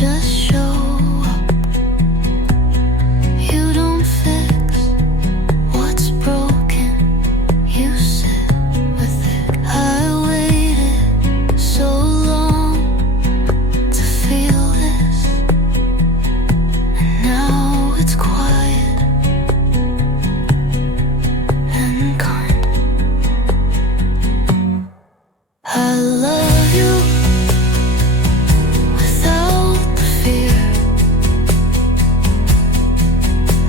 just show up. You don't fix what's broken, you sit with it. I waited so long to feel this, and now it's quiet and kind. I love you without the fear.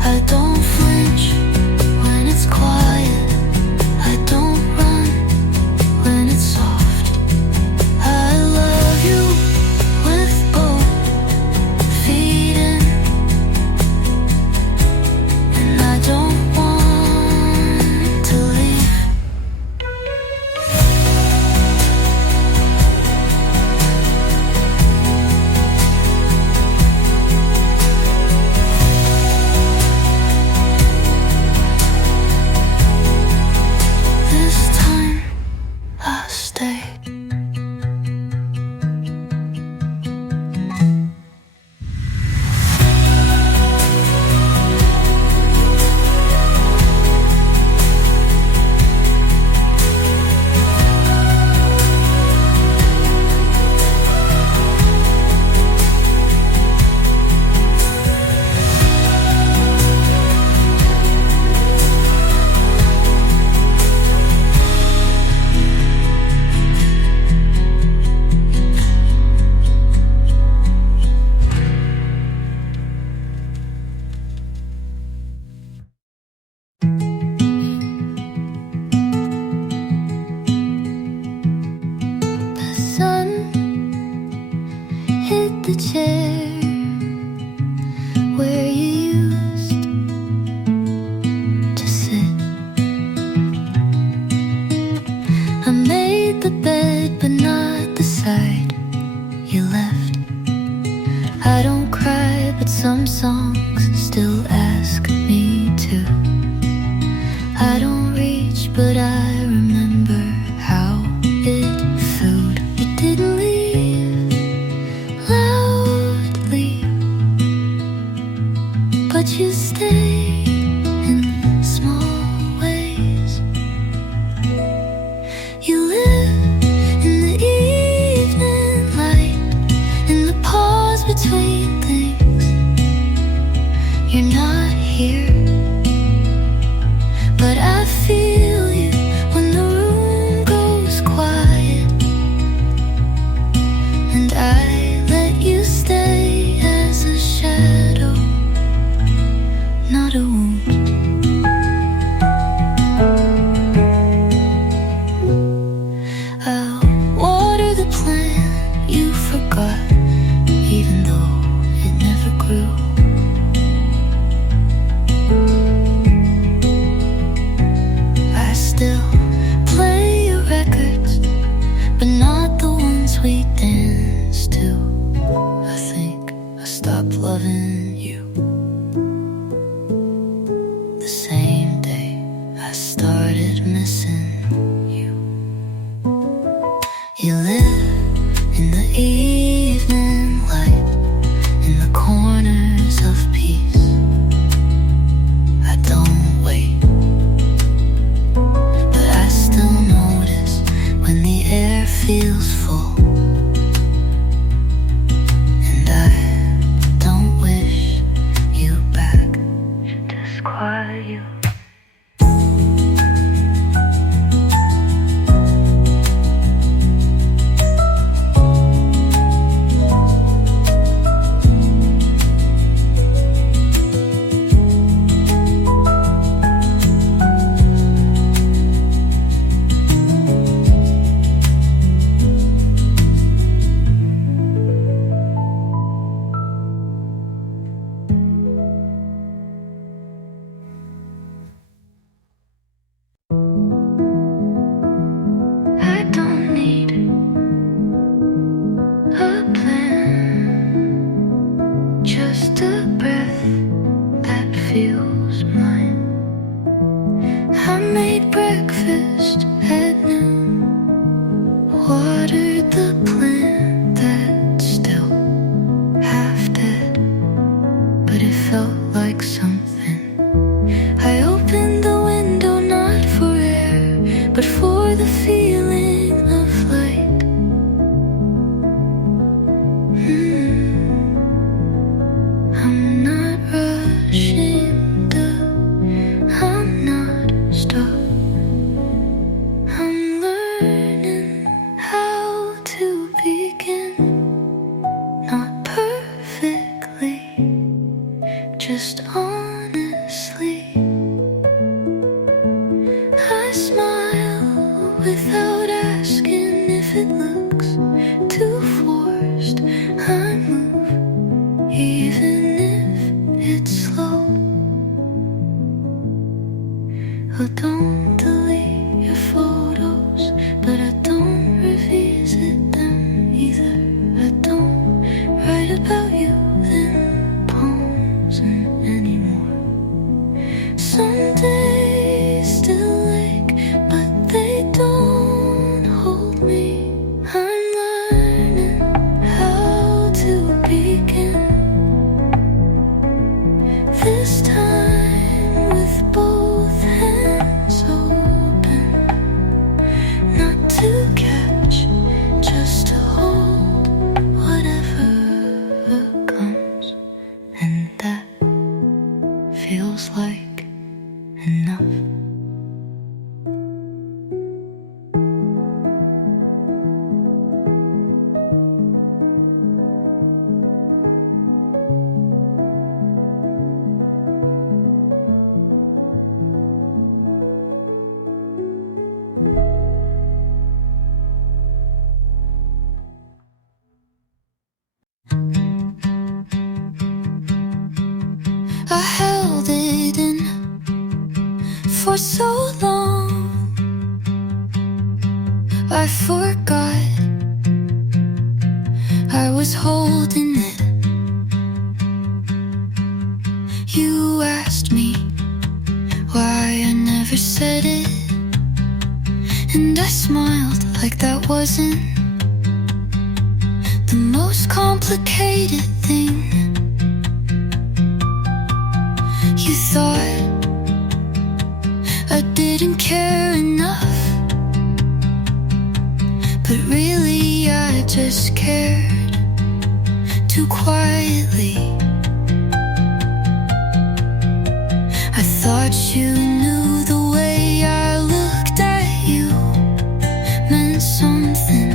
I don't flinch when it's quiet. I don't run when it's soft. I love you with both feet in, and I don't want to leave. This time I stay. The sun hit the chair where you used to sit. I made the bed, but not the side you left. I don't cry, but some songs still ask me to. I don't reach, but I remember how it felt. You didn't leave loudly, but you stayed in small ways. You live in the evening light, in the pause between things. You're not here, but I feel you when the room goes quiet, and I let you stay as a shadow, not a wound. I'll water the plant you forgot, even though it never grew. I still play your records, but not the ones we danced to. I think I stopped loving you the same day I started missing you. You live in the evening light, in the corners of peace. I don't wait, but I still notice when the air feels full, and I don't wish just honestly. I smile without asking if it looks too forced. I move even if it's slow. Oh, don't delete your photos, but I don't revisit them either. I don't write about you in poems anymore. Some days still ache, but they don't hold me. I'm learning how to begin this time with both hands open, not to catch, just to hold whatever comes, and that feels like enough. I held it in for so long, I forgot I was holding it. You asked me why I never said it, and I smiled like that wasn't the most complicated thing. You thought I didn't care enough, but really I just cared too quietly. I thought you knew the way I looked at you meant something,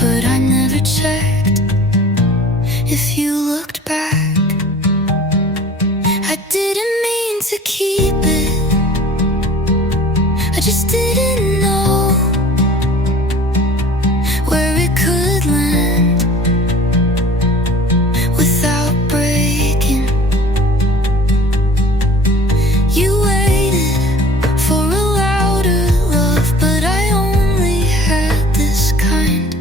but I never checked if you looked back. I didn't mean to keep it, I just didn't know where it could land without breaking. You waited for a louder love, but I only had this kind.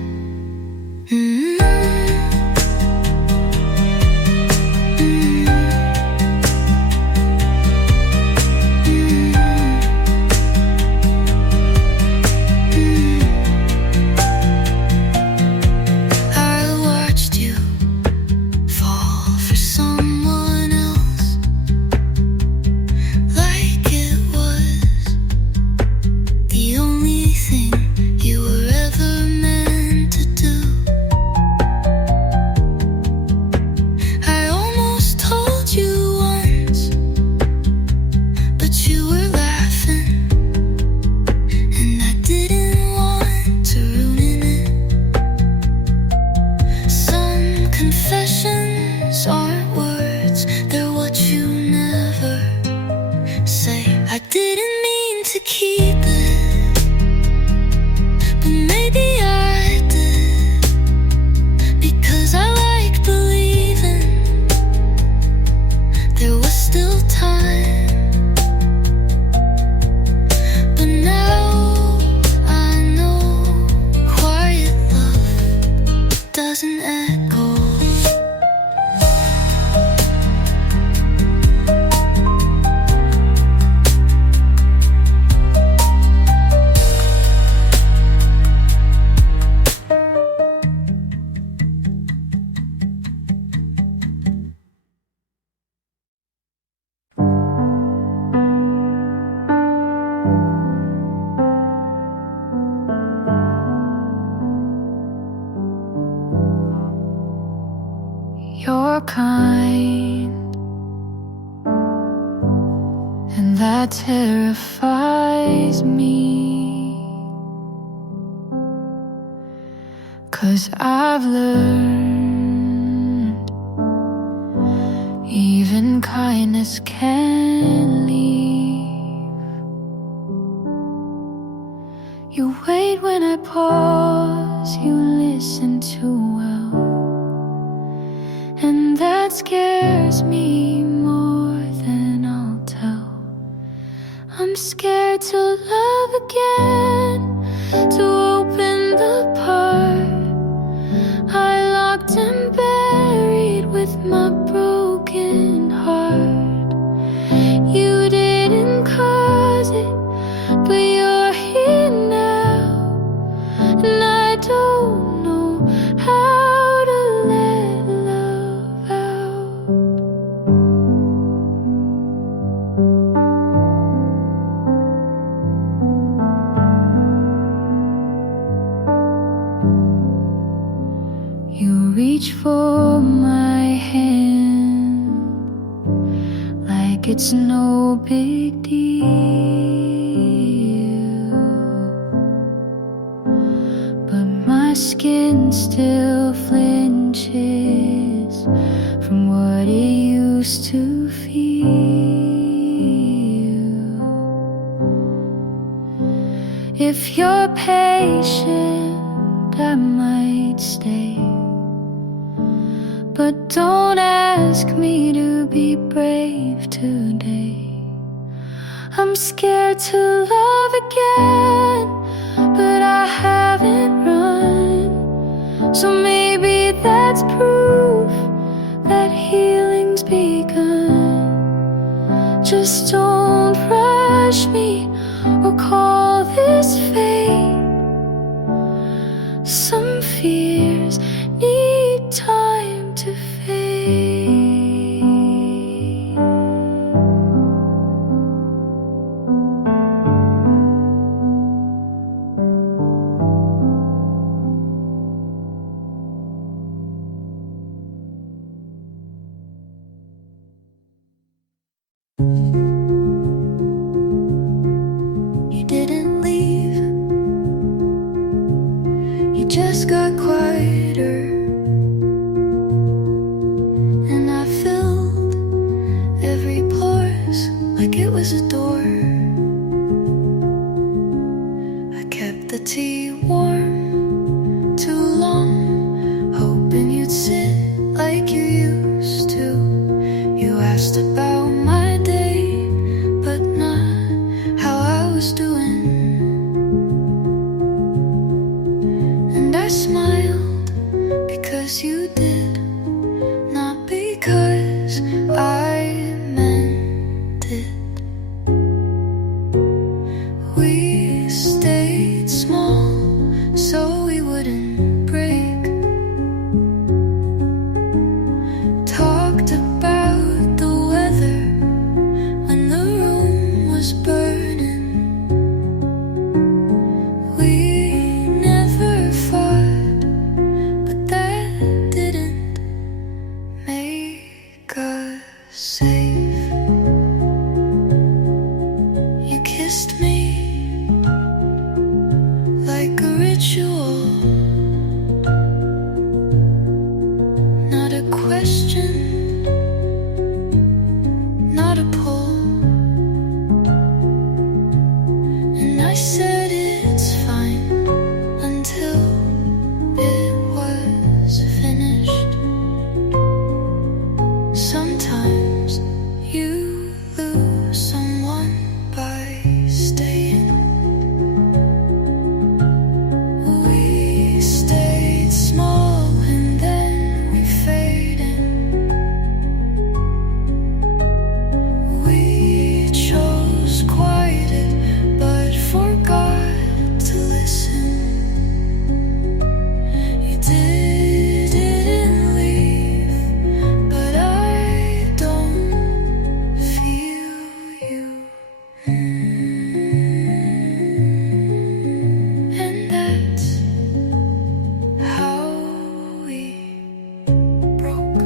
Aren't words, they're what you never say. I didn't mean to keep it, but maybe I did, because I like believing there was still time. But now I know quiet love doesn't echo. You're kind, and that terrifies me, 'cause I've learned even kindness can leave. You wait when I pause, you listen too well, and that scares me more than I'll tell. I'm scared to love again, to open the part I locked and buried with my broken heart. You didn't cause it, but you're here now, and I don't know how to let love out. You reach for my hand like it's no big deal, but my skin still flinches from what it used to feel. If you're patient, I might stay, but don't ask me to be brave today. I'm scared to love again, but I haven't run. So maybe that's proof that healing's begun. Just don't rush me or call this fate. Some fears need time to fade. You didn't leave, you just got quieter, and I filled every pause like it was a door. I kept the tea warm too long, hoping you'd sit like you used to. You asked about my day, but not how I was doing. And I smiled because you did, not because I meant it. We stayed small so we wouldn't break. Talked about the weather when the room was burning. We never fought, but that didn't make us safe. You kissed me like a ritual, not a question, not a pull. And I said it's fine until it was finished. Sometimes you lose someone by staying. We stayed small and then we faded. We chose quieted but forgot to listen. You didn't leave, but I don't feel you. And that's how we broke.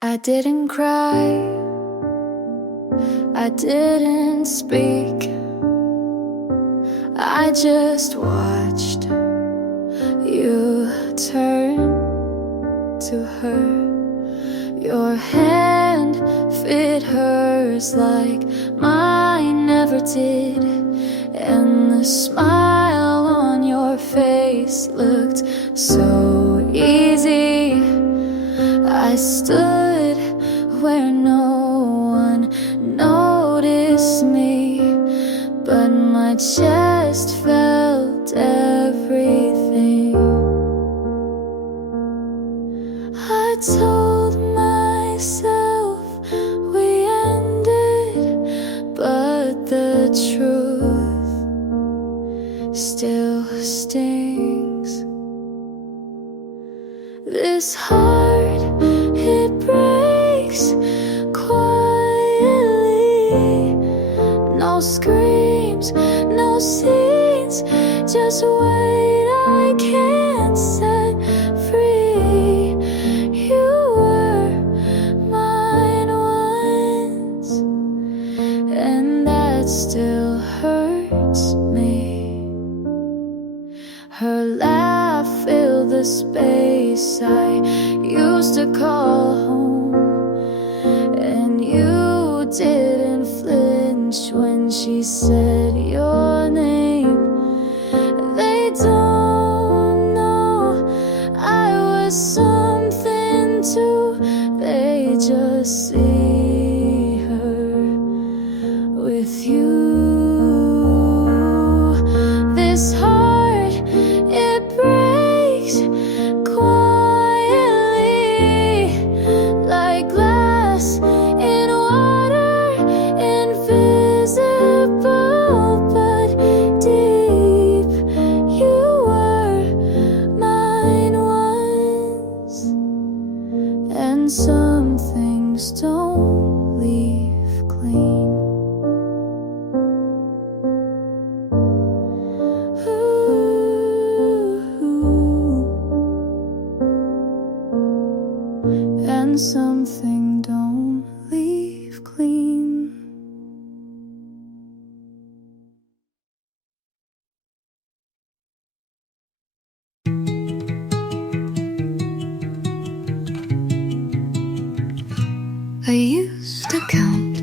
I didn't cry, I didn't speak, I just watched You turn to her. Your hand fit hers like mine never did, and the smile on your face looked so easy. I stood where no one noticed me, but my chest felt everything. I told myself we ended, but the truth still stings. This heart, it breaks quietly. No screams, no scenes, just wait, I can't set free. You were mine once, and that still hurts me. Her laugh filled the space I used to call home, and you didn't flinch when she said your name. They don't know I was something too, they just see her with you. This heart, it breaks quietly, like glass in water, invisible but deep. You were mine once, and some things don't leave clean. And something don't leave clean. I used to count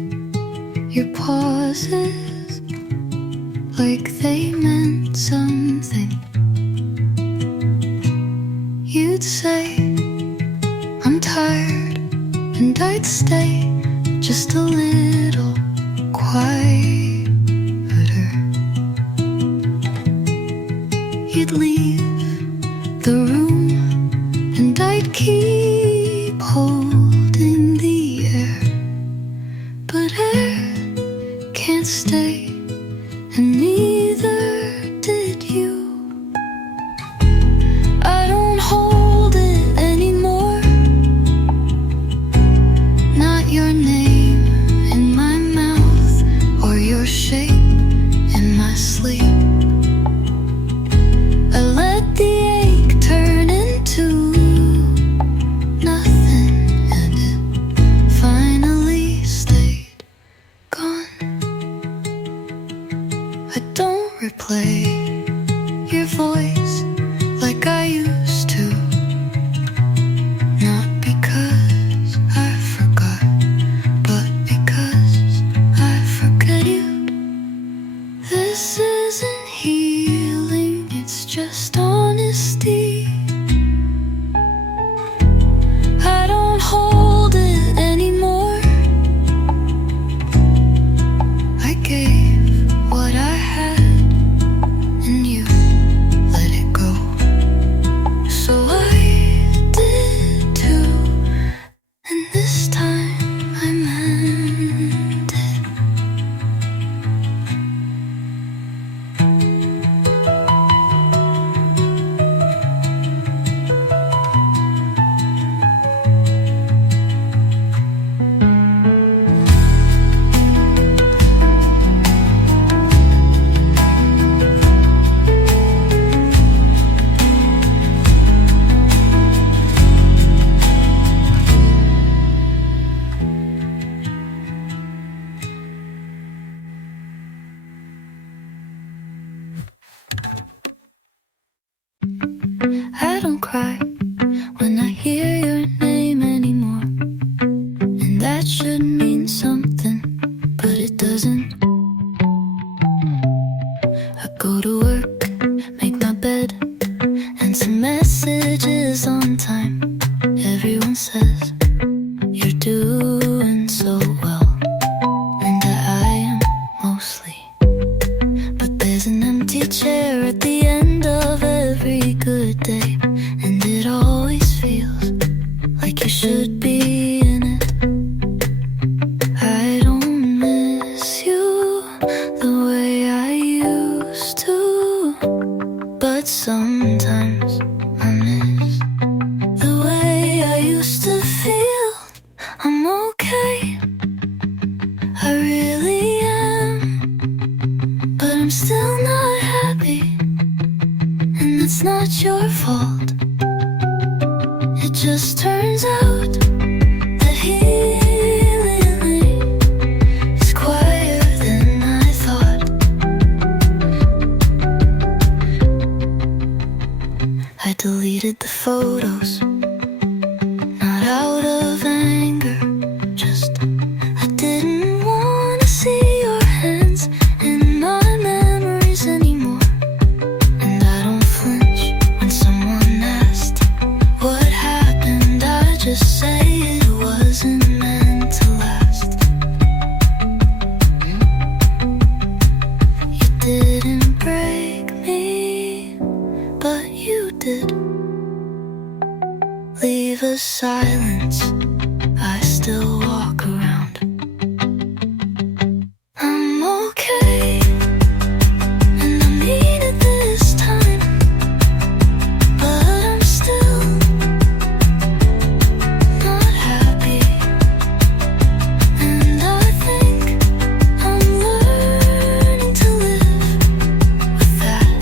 your pauses like they meant something. You'd say, I'm tired, and I'd stay just a little quieter. You'd leave the room, and I'd keep holding the air. But air can't stay, and neither did you. I don't hold it anymore, not your name in my mouth or your shape in my sleep. I let the ache turn Go to work, make my bed, and some messages on time. Everyone says you're doing so well, and I am mostly. But there's an empty chair at the end of every good day, and it always feels like you should be in it. I don't miss you the way I used to, but sometimes I miss the way I used to feel. I'm okay, I really am, but I'm still not happy, and it's not your fault. It just turns out that healing is quieter than I thought. I deleted the photos, not out of anger, just I didn't want to see your hands in my memories anymore. And I don't flinch when someone asked what happened. I just say it wasn't meant to last. You didn't break me, but you did. Leave a silence, I still walk around. I'm okay, and I mean it this time, but I'm still not happy. And I think I'm learning to live with that.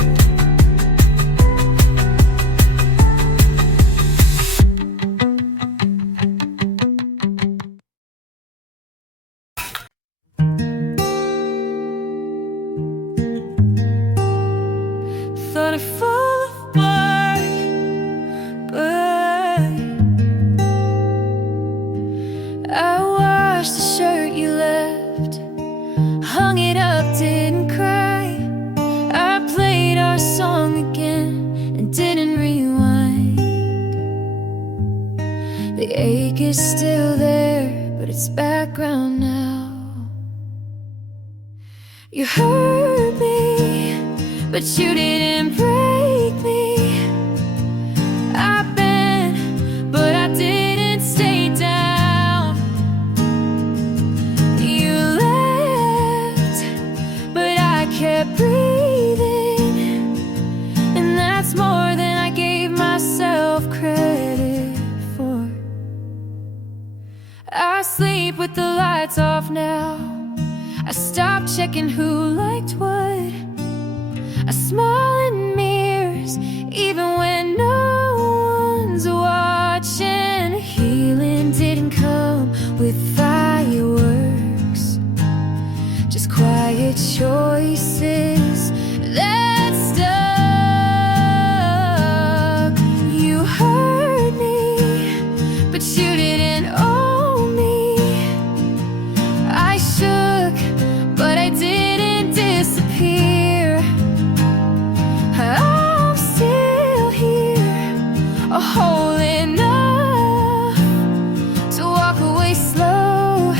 Thought I'd fall apart, but I washed the shirt you left, hung it up, didn't cry. I played our song again and didn't rewind. The ache is still there, but it's background now. You hurt me, but you didn't break me. I bent, but I didn't stay down. You left, but I kept breathing, and that's more than I gave myself credit for. I sleep with the lights off now. I stopped checking who liked what. I smile in mirrors even when no one's watching. Healing didn't come with fireworks, just quiet choices that stuck. You hurt me, but you didn't own me. I shook, but I didn't disappear. I'm still here, whole enough to walk away slow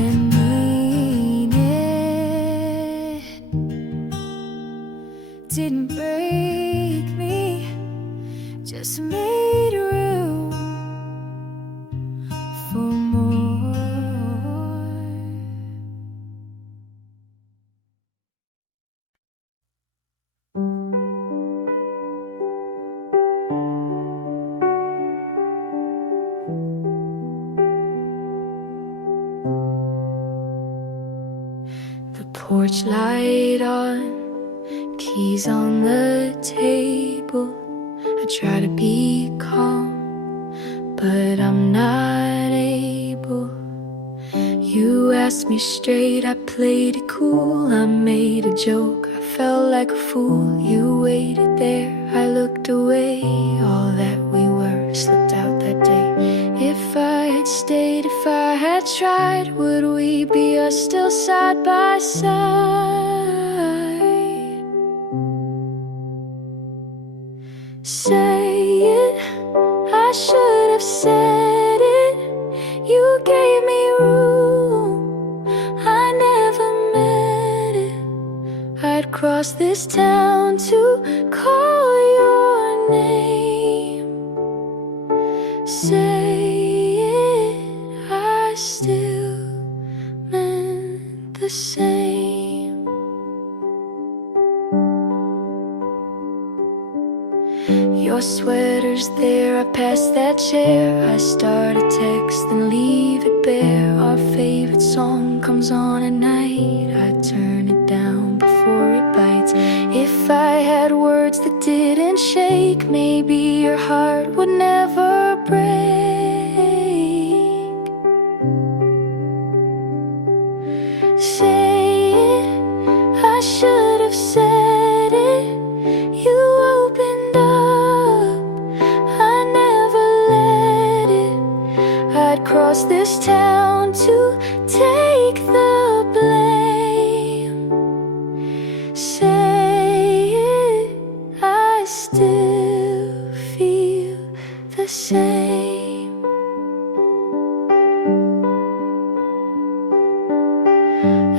and mean it. Didn't break me, just made room for more. The porch light on, keys on the table. I try to be calm, but I'm not able. You asked me straight, I played it cool. I made a joke, I felt like a fool. You waited there, I looked away. All that we were slipped out that day. If I had stayed, if I tried, would we be still side by side? Say it, I should have said it. You gave me room, I never met it. I'd cross this town to call your name. Say it, I still meant the same. Your sweater's there, I pass that chair. I start a text, then leave it bare. Our favorite song comes on at night. I turn it down before it bites. If I had words that didn't shake, maybe your heart would never break. Say it, I should have said it. You opened up, I never let it. I'd cross this town to take the blame. Say it, I still feel the same.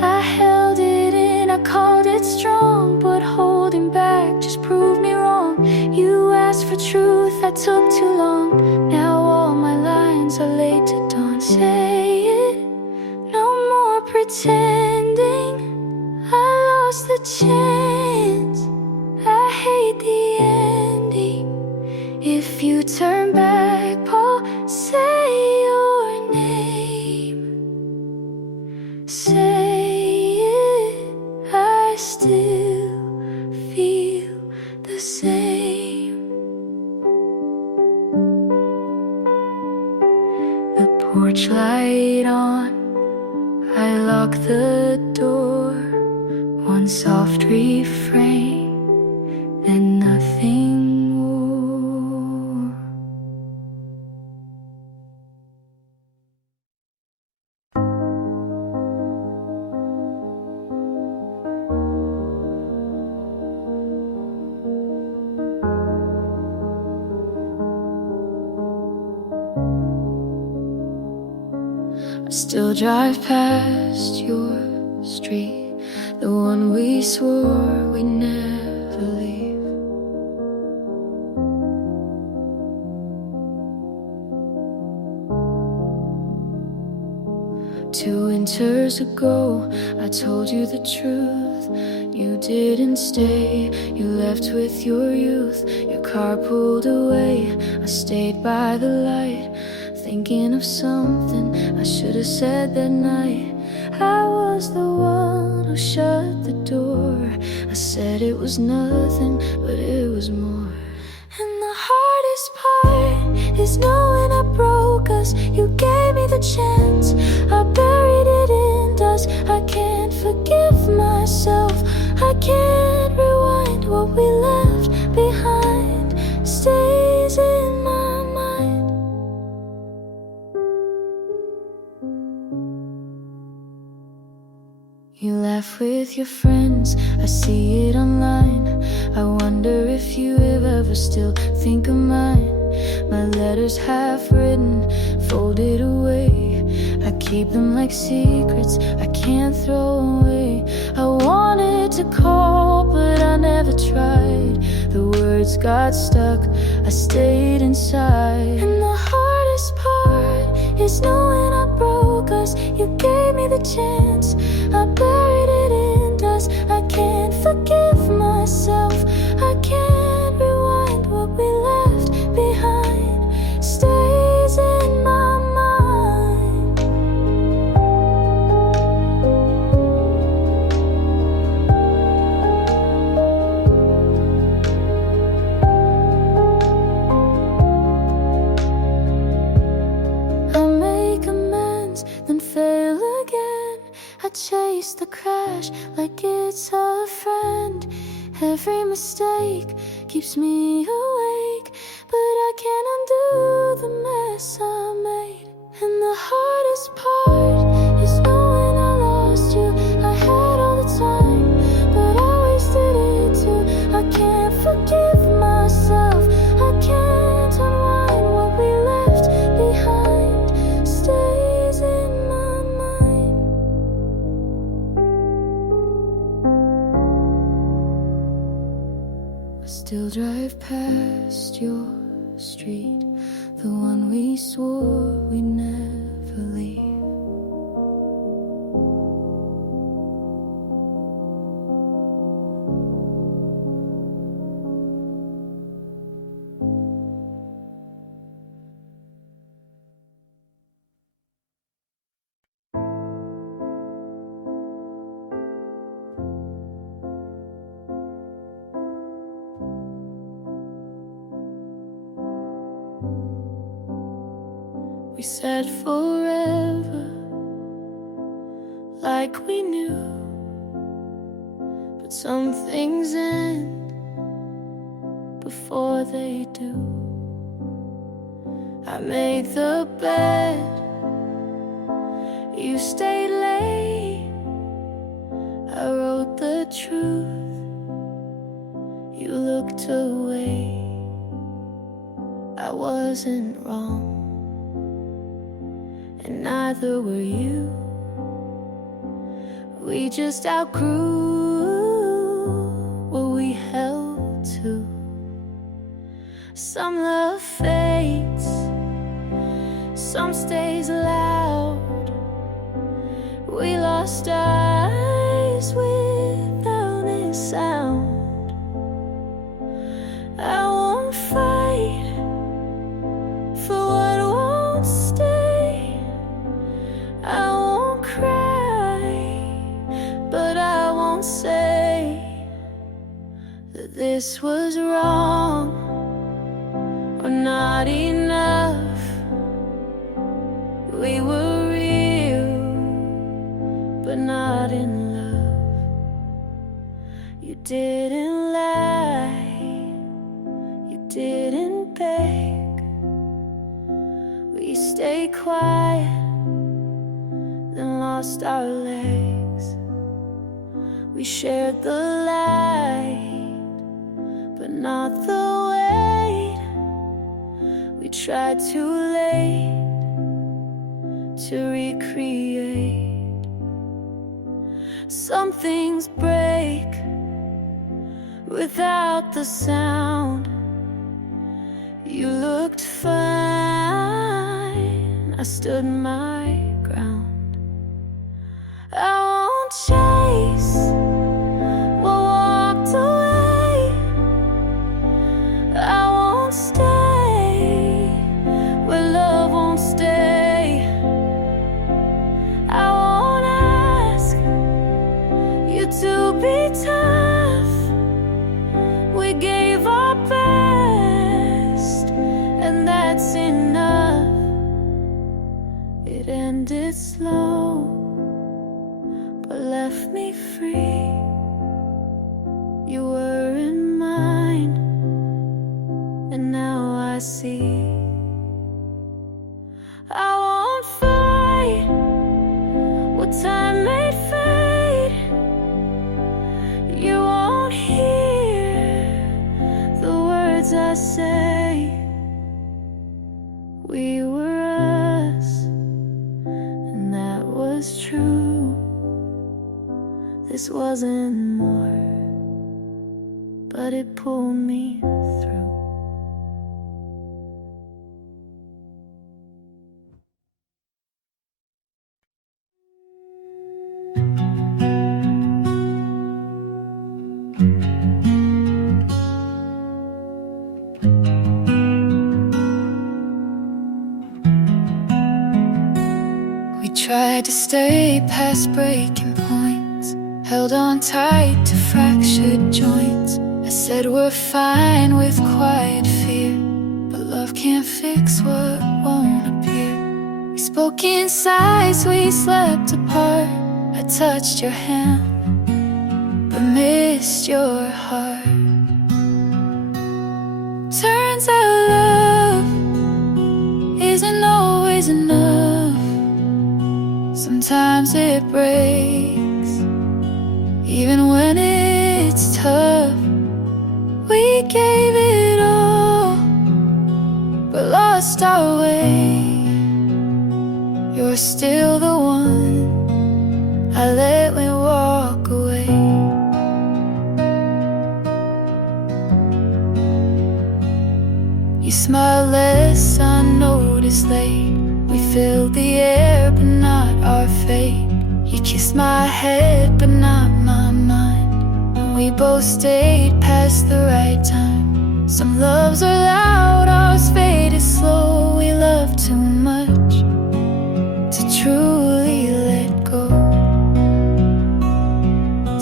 I held it in, I called it strong, but holding back just proved me wrong. You asked for truth, I took too long. Now all my lines are laid to dawn. Say it, no more pretending. I lost the chance, I hate the ending. If you turn back, Paul, say your name. Say it, I still feel the same. The porch light on, I lock the door. One soft refrain, then nothing more. I still drive past your street, the one we swore we'd never leave. 2 winters ago, I told you the truth. You didn't stay, you left with your youth. Your car pulled away, I stayed by the light, thinking of something I should have said that night. I was the one who shut the door. I said it was nothing, but it was more. And the hardest part is knowing I broke us. You gave me the chance, I buried it in dust. I can't forgive myself, I can't rewind. What we left behind stays in my mind. You laugh with your friends, I see it online. I wonder if you ever still think of mine. My letters half written, folded away. I keep them like secrets I can't throw away. I wanted to call, but I never tried. The words got stuck, I stayed inside. And the hardest part is knowing I broke us. You gave me the chance, I buried it in dust. I can't forgive myself, I can't rewind. What we left behind stays in my mind. I make amends, then fail again. I chase the crash like it's a friend. Every mistake keeps me awake, but I can't undo the mess I made. And the hardest part is knowing I lost you. I had all the time, but I wasted it too. I can't forgive myself, still drive past your street, the one we swore we'd never leave. We said forever, like we knew, but some things end before they do. I made the bed, you stayed late. I wrote the truth, you looked away. I wasn't wrong, and neither were you. We just outgrew what we held to. Some love fades, some stays loud. We lost eyes without a sound. I won't fight for what won't stay. I won't cry, but I won't say that this was wrong or not enough. We were real, but not in love. You didn't lie, you didn't beg. We stayed quiet, then lost our legs. We shared the light, but not the weight. We tried too late to recreate. Some things break without the sound. You looked fine, I stood my ground. I won't chase what walked away. I won't stay where love won't stay. I won't ask you to be tough. We gave our best, and that's enough. It ended slow, but left me free. You weren't mine, and now I see. I won't fight what time made fade. You won't hear the words I say. We were us, and that was true. This wasn't more, but it pulled me through. We tried to stay past breaking points, held on tight to fractured joints. I said we're fine with quiet fear, but love can't fix what won't appear. We spoke in sighs, we slept apart. I touched your hand, but missed your heart. Turns out love isn't always enough. Sometimes it breaks, even when it's tough. We gave it all, but lost our way. You're still the one I let me walk away. You smile less, I notice late. We filled the air, but not our fate. You kissed my head, but not my mind. And we both stayed past the right time. Some loves are loud, ours faded slow. We love too much to truly let go.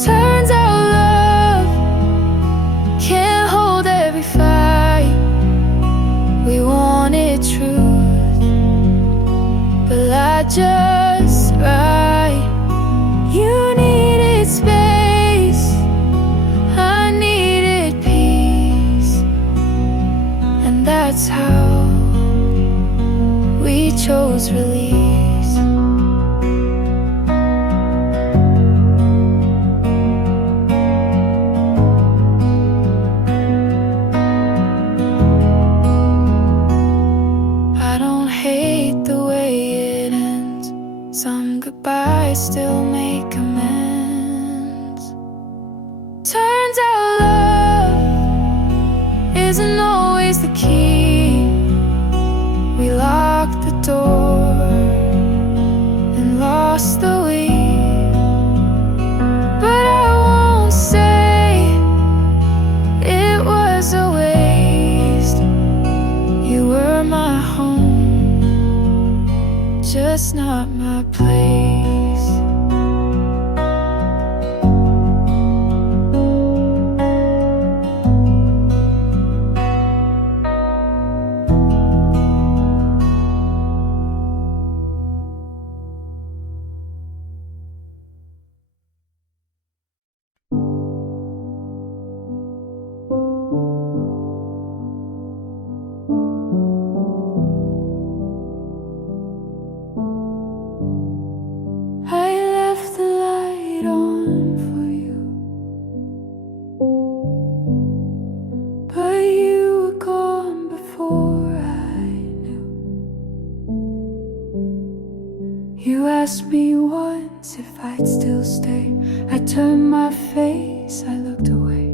Turns out love can't hold every fight. We wanted truth, but lied just right. You needed space, I needed peace, and that's how we chose release. I don't hate the way it ends. Some goodbyes still make amends. Turns out love isn't always the key. We locked the door and lost the lead. But I won't say it was a waste. You were my home, just not my place. I left the light on for you, but you were gone before I knew. You asked me once if I'd still stay. I turned my face, I looked away.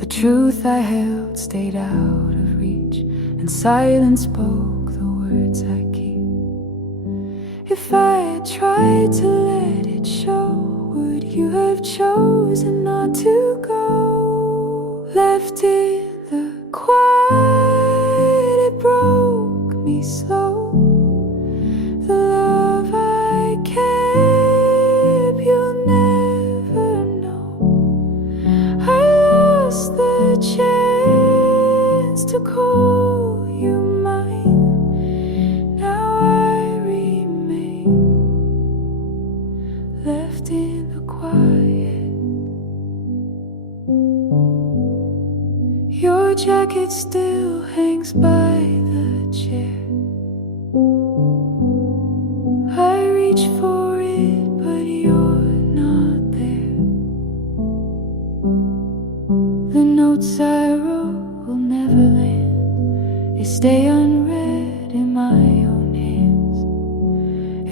The truth I held stayed out of reach, and silence spoke the words I keep. If I had tried to let it show, would you have chosen not to go? Left in the quiet, it broke me slow. The love I kept, you'll never know. I lost the chance to call you mine. Now I remain left in the quiet. Your jacket still hangs by the chair. I reach for it, but you're not there. The notes I wrote will never land. They stay unread in my own hands.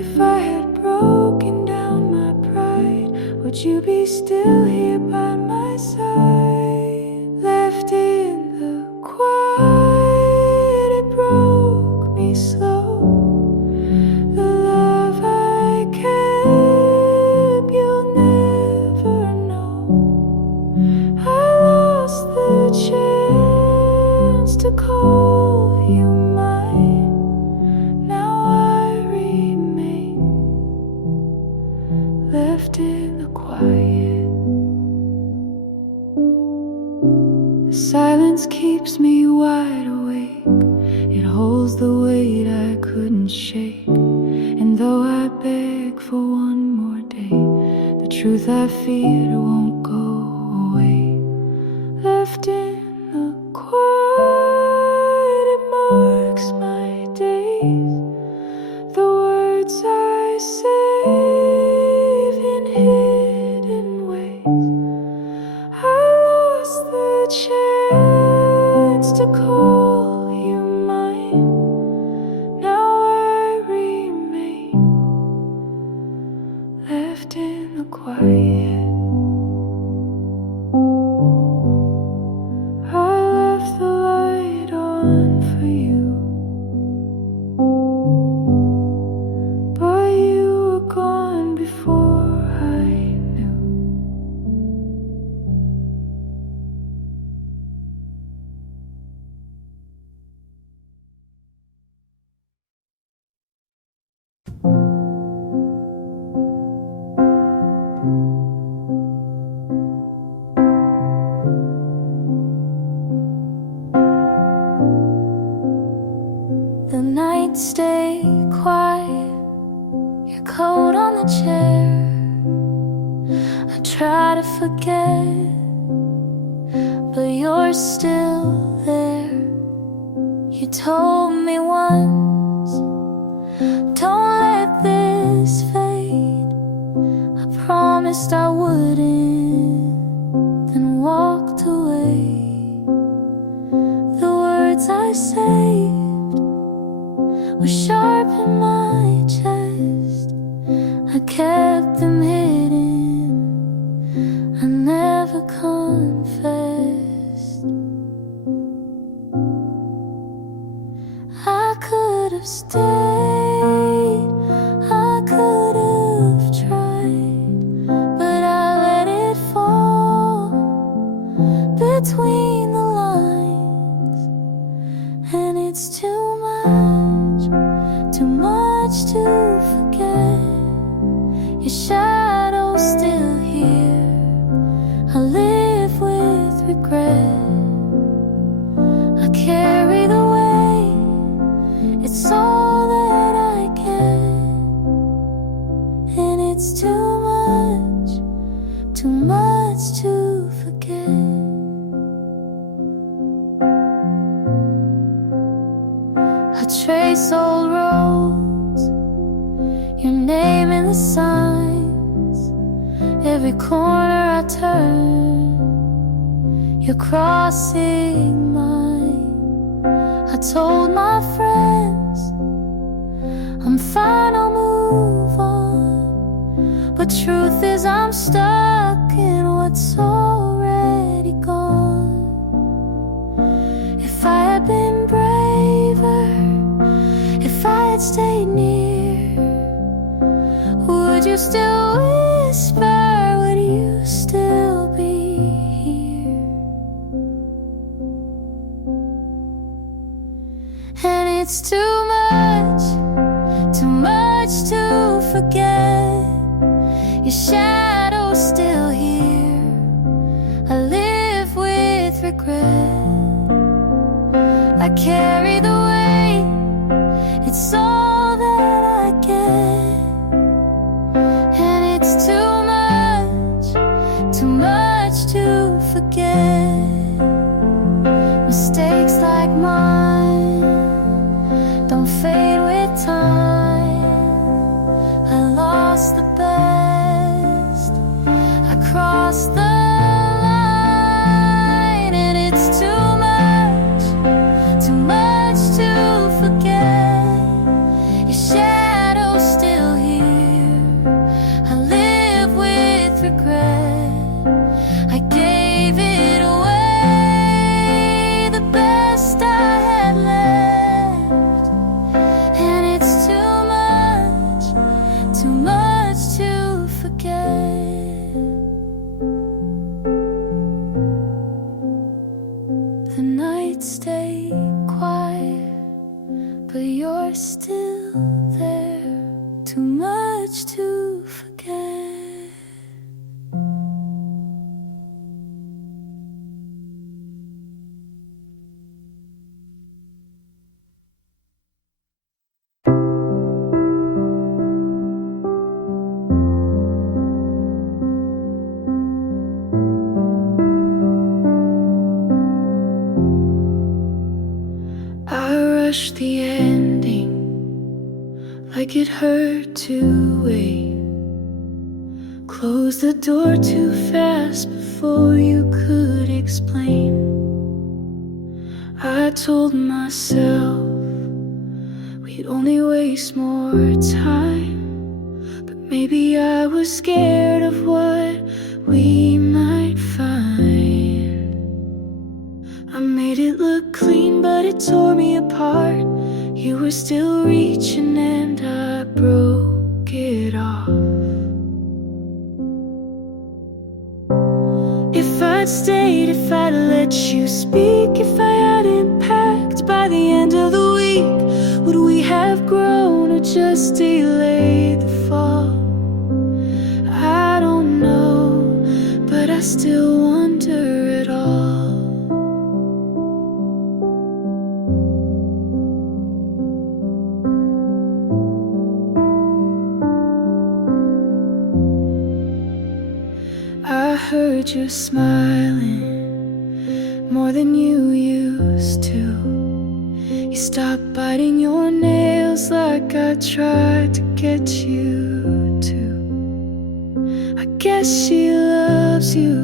If I had broken down my pride, would you be still here by my side? Left in the quiet, it broke me slow. The love I kept, you'll never know. I lost the chance to call you mine. Now I remain left in the quiet. The silence keeps me wide awake. It holds the weight I couldn't shake. And though I beg for one more day, the truth I feared won't go away. Left in the quiet, it marks my days. The words I save in hidden ways. I lost the chance to call you mine. Now I remain left in the quiet. I left the light on night stay quiet, your coat on the chair. I try to forget, but you're still there. You told me once, don't let this fade. I promised I wouldn't, then walked away. The words I saved were sharp in my chest. I kept them hidden, I never confessed. I could have stayed, I could have tried, but I let it fall between the lines. And it's too much to forget. Your shadow's still here, I live with regret. I carry the weight, it's all that I get. And it's too much to forget. I trace old roads, your name in the signs. Every corner I turn, you're crossing mine. I told my friends I'm fine, I'll move on, but truth is I'm stuck in what's already gone. If I had been braver, if I had stayed near, would you still whisper? Would you still be here? And it's too much to forget. Your shadow's still here, I live with regret. I carry the weight, it's all that I get. And it's too much to forget. Mistakes like mine don't fade with time. I lost the best, I crossed the line. And it's too much to forget. Your shadow's still here, I live with regret. I gave it away, the best I had left. And it's too much to forget. The nights stay quiet, but you're still there. Too much to forget. I rushed the ending like it hurt to wait. Closed the door too fast before you could explain. I told myself we'd only waste more time, but maybe I was scared of what we might find. I made it look clean, but it tore me apart. You were still reaching and I broke it off. If I'd stayed, if I'd let you speak, if I hadn't packed by the end of the week, would we have grown or just delayed the fall? I don't know, but I still wonder at all. you're smiling more than you used to. You stopped biting your nails like I tried to get you to. I guess she loves you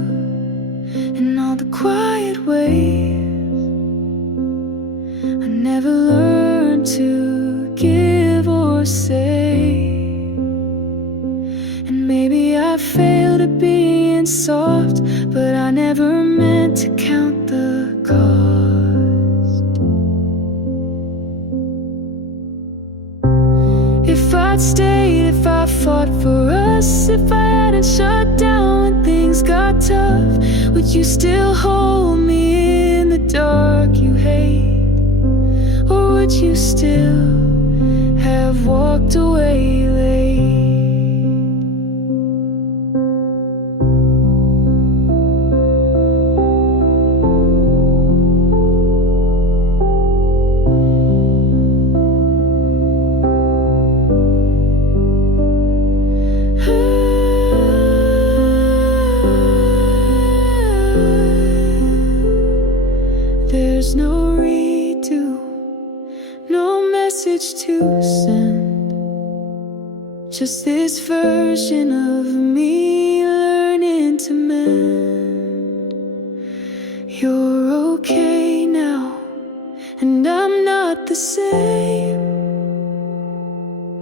in all the quiet ways. I never learned to give or say, and maybe I failed at being soft, but I never meant to count the cost. If I'd stayed, if I fought for us, if I hadn't shut down when things got tough, would you still hold me in the dark you hate? Or would you still have walked away late? There's no redo, no message to send, just this version of me learning to mend. You're okay now, and I'm not the same.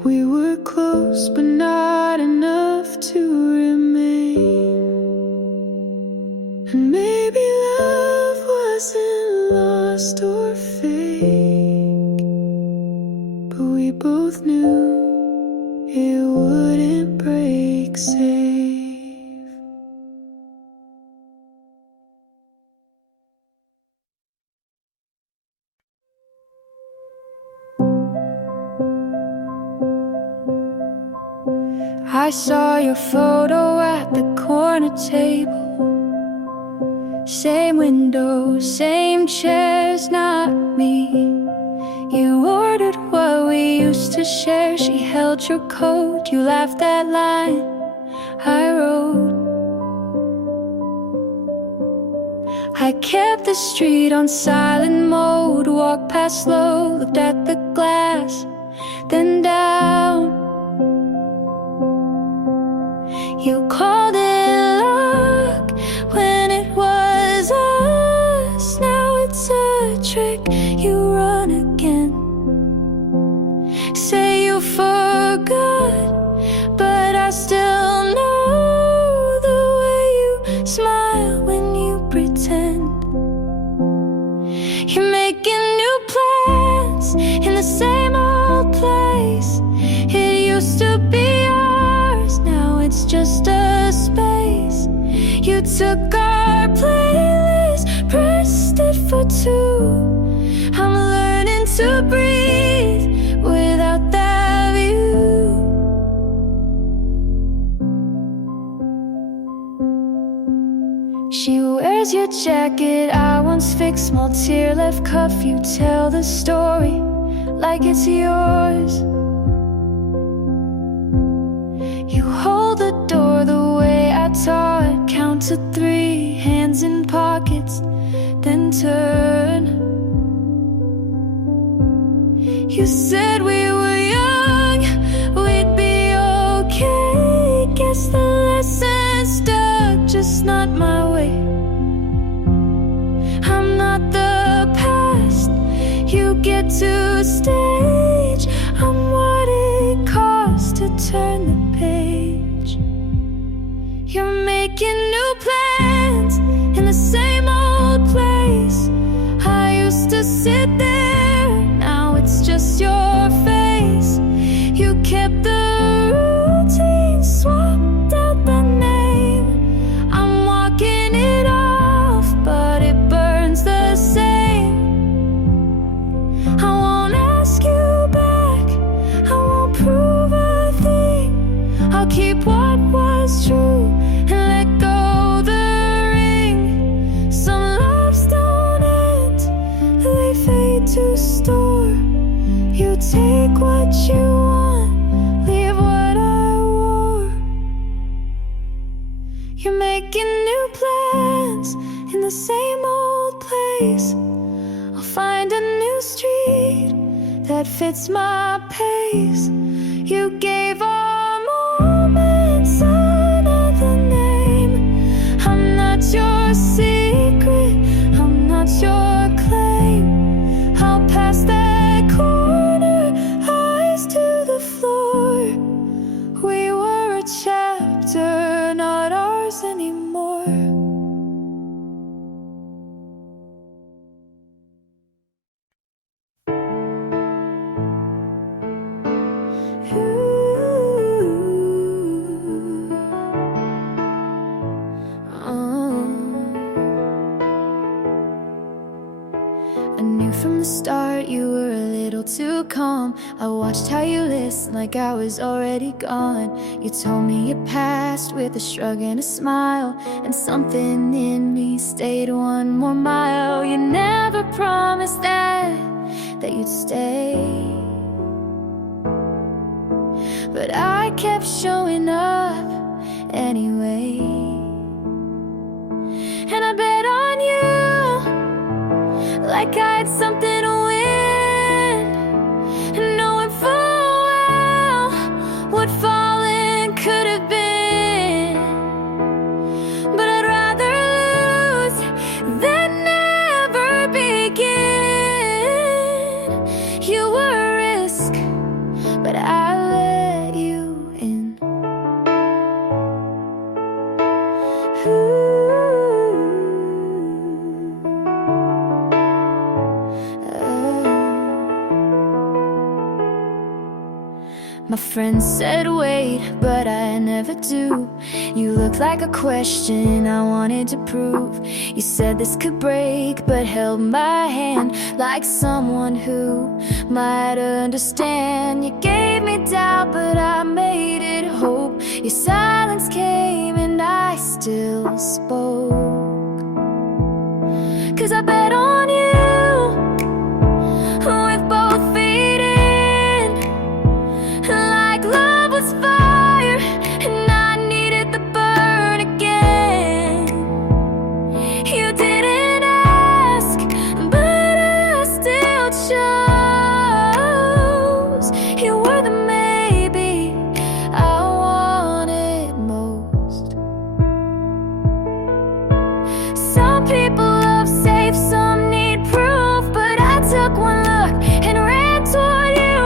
We were close, but not enough to remain. And maybe love wasn't lost or fake, but we both knew it wouldn't break safe. I saw your photo at the corner table. Same window, same chairs, not me. You ordered what we used to share. She held your coat, you laughed that line I wrote. I kept the street on silent mode, walked past slow, looked at the glass, then down. You called it luck when it was us. Now it's a trick, you run again. Say you forgot, but I still know the way you smile when you pretend. You're making new plans in the same old place. It used to be ours, now it's just a space. You took our playlist, pressed it for two. I'm learning to breathe without that view. She wears your jacket, I once fixed, small tear left cuff. You tell the story like it's yours. You hold the door the way I taught, count to 3, hands in pockets, then turn. You said we were young, we'd be okay. Guess the lesson stuck, just not my way. I'm not the past, you get to stage. I'm what it costs to turn the page. You're making new plans in the same old place. I used to sit there, now it's just your face. You kept the routine, swapped out the name. I'm walking it off, but it burns the same. I won't ask you back, I won't prove a thing. I'll keep what was true and let go the ring. Some loves don't end, they fade to store. You take what you want, leave what I wore. You're making new plans the same old place. I'll find a new street that fits my pace. You gave our moments another name. I'm not your secret, I'm not your claim. I'll pass that corner, eyes to the floor. We were a chapter, not ours anymore. I knew from the start you were a little too calm. I watched how you listened like I was already gone. You told me your past with a shrug and a smile, and something in me stayed one more mile. You never promised that you'd stay, but I kept showing up anyway. And I bet on you like I had something to win, knowing full well what falling could have been. But I'd rather lose than never begin. You were a risk, but I let you in. My friends said wait, but I never do. You looked like a question I wanted to prove. You said this could break, but held my hand like someone who might understand. You gave me doubt, but I made it hope. Your silence came and I still spoke. 'Cause I bet on you with both feet in, like love was fire and I needed the burn again. You didn't ask, but I still chose. You were the maybe I wanted most. Some people love safe, some need proof, but I took one look and ran toward you.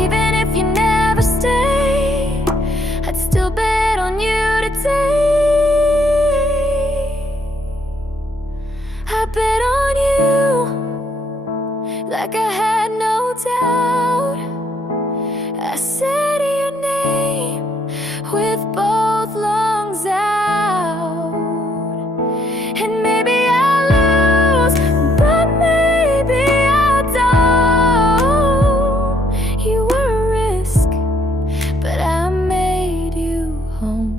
Even if you never stay, I'd still bet on you today. I bet on you like I had no doubt. I said your name with both lungs out. And maybe I'll lose, but maybe I don't. You were a risk, but I made you home.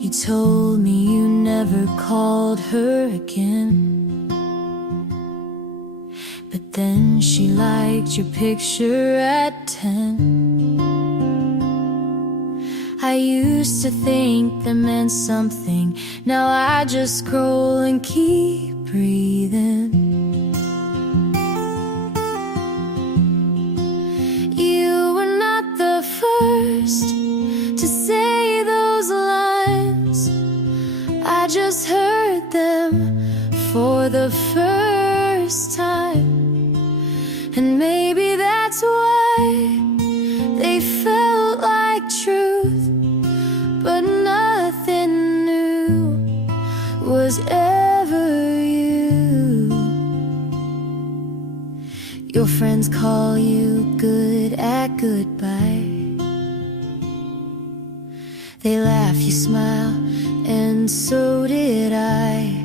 You told me you never called her again, but then she liked your picture at 10. I used to think that meant something. Now I just scroll and keep breathing. You were not the first to say those lines. I just heard them for the first time. And maybe that's why they felt like truth. But nothing new was ever you. Your friends call you good at goodbye. They laugh, you smile, and so did I.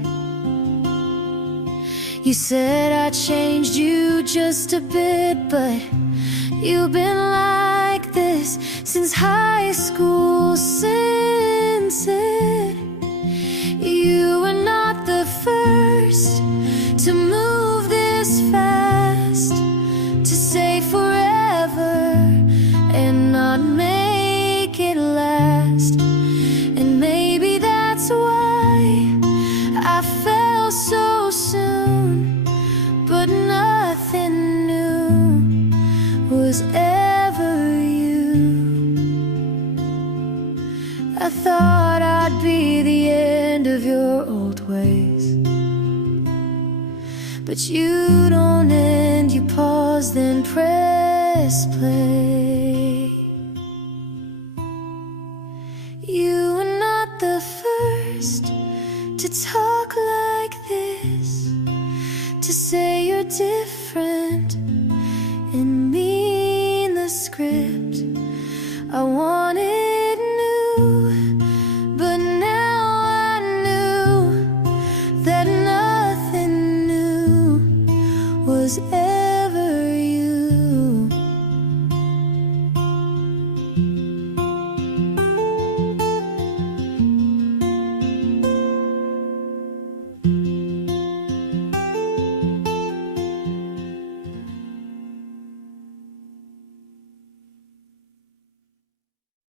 You said I changed you just a bit, but you've been like this since high school. Since it, you were not the first to move this fast, to say forever and not make it last. And maybe that's why I fell so soon, but nothing new was ever you. I thought I'd be the end of your old ways, but you don't end, you pause, then press play. You were not the first to talk like this, to say you're different and mean the script. I wanted new, but